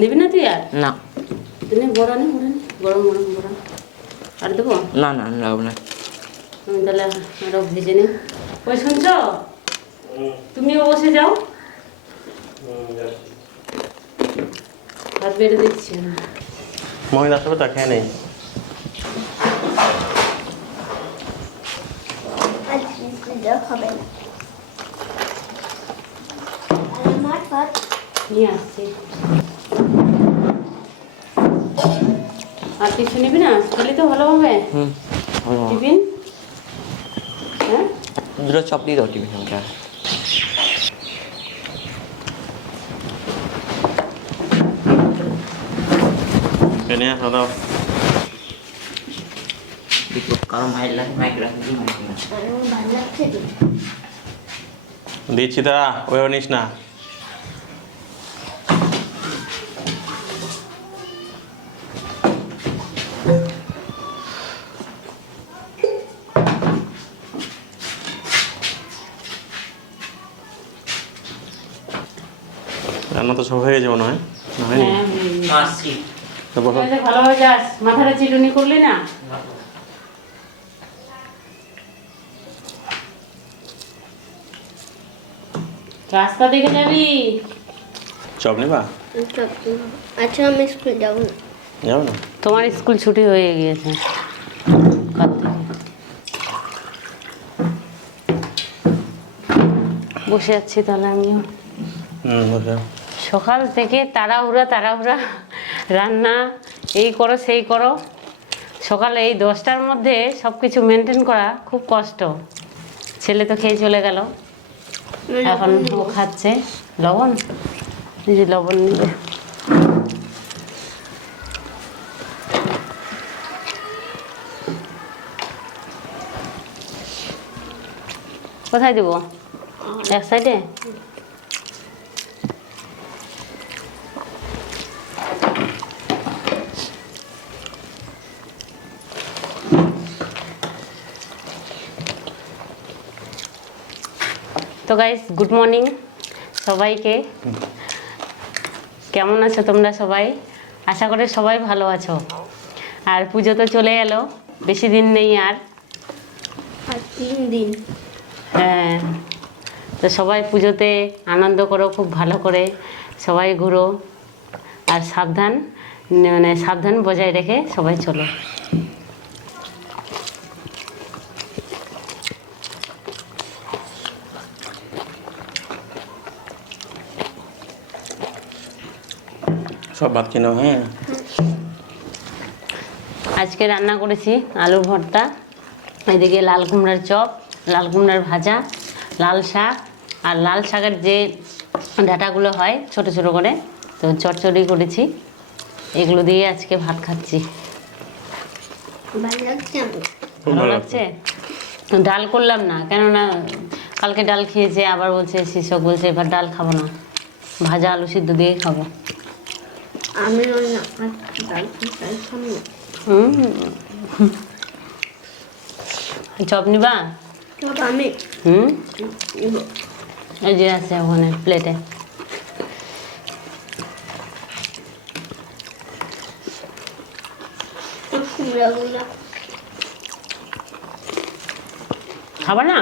নিবি না তুই আর? না তুমি বড়া নি গরম গরম বড়া আর দেবো? না না লাগবে না। আমি তাহলে আরো ভেজে নিই। ওই শুনছ, তুমিও বসে যাও, ভাত বেড়ে দিচ্ছি। মহিলা সবে তা খেয়ে নেই। নিয়ে আসছি। আর কিছু নিবি না? খেলি তো ভালো হবে টিফিন। হ্যাঁ, দুটো চপ দিয়ে দাও টিফিন আমাকে। এনে দাও। দেখো কারো মাইল লাগে মাইক রাখি দিচ্ছি তারা, ওইভাবে নিস না। রান্না তো সব হয়ে যাবে না হয়? না হয়নি? মাসি তো বলো। ভালোভাবে যাস, মাথাটা চিরুনি করলি না? রাস্তা দেখে যাবি। চপ নেবা? আচ্ছা আমি স্কুল যাব না। যাবো না? তোমার স্কুল ছুটি হয়ে গিয়েছে কাল থেকে। বসে আছি তাহলে আমিও। বসে। সকাল থেকে তাড়াহুড়া রান্না, এই করো সেই করো। সকালে এই 10টার মধ্যে সব কিছু মেনটেন করা খুব কষ্ট। ছেলে তো খেয়ে চলে গেল, এখন ও খাচ্ছে। লবণ, এই যে লবণ নিবে। কোথায় দেবো? এক সাইডে? তো গাইস, গুড মর্নিং সবাইকে। কেমন আছো তোমরা সবাই? আশা করি সবাই ভালো আছো। আর পুজো তো চলে এলো, বেশি দিন নেই আর 3 দিন। হ্যাঁ, তো সবাই পুজোতে আনন্দ করো খুব ভালো করে, সবাই ঘুরো। আর সাবধান বজায় রেখে সবাই চলো। সব ভাত কিনো। হ্যাঁ, আজকে রান্না করেছি আলুর ভর্তা, এদিকে লাল কুমড়ার চপ, লাল কুমড়ার ভাজা, লাল শাক, আর লাল শাকের যে ডাঁটাগুলো হয় ছোট ছোট করে, তো চচ্চড়ি করেছি। এগুলো দিয়ে আজকে ভাত খাচ্ছি। ভালো লাগছে আমার। ভালো লাগছে। ডাল করলাম না, কেননা কালকে ডাল খেয়েছে, আবার বলছে শিশক বলছে এবার ডাল খাবো না, ভাজা আলু সিদ্ধ দিয়ে খাবো। আমি চপ নিবা? আমি এই যে আছে ওখানে প্লেটে। খাবা না?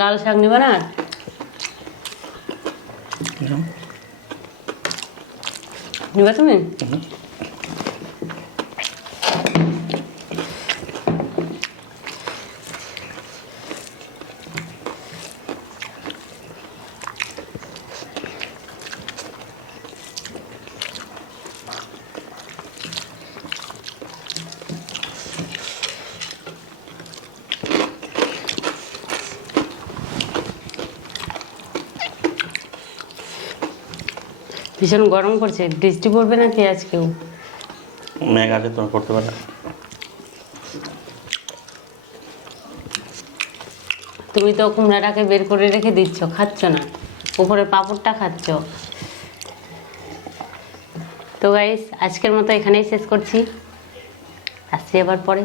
লাল শাক নিবা না? নিবা তুমি? ভীষণ গরম করছে, বৃষ্টি পড়বে নাকি আজকেও? মেঘ আছে তো, করতে পারে। তুমি তো কুমড়াটাকে বের করে রেখে দিচ্ছ, খাচ্ছ না, উপরে পাঁপড়টা খাচ্ছ। তো গাইস, আজকের মতো এখানেই শেষ করছি, আসছি আবার পরে।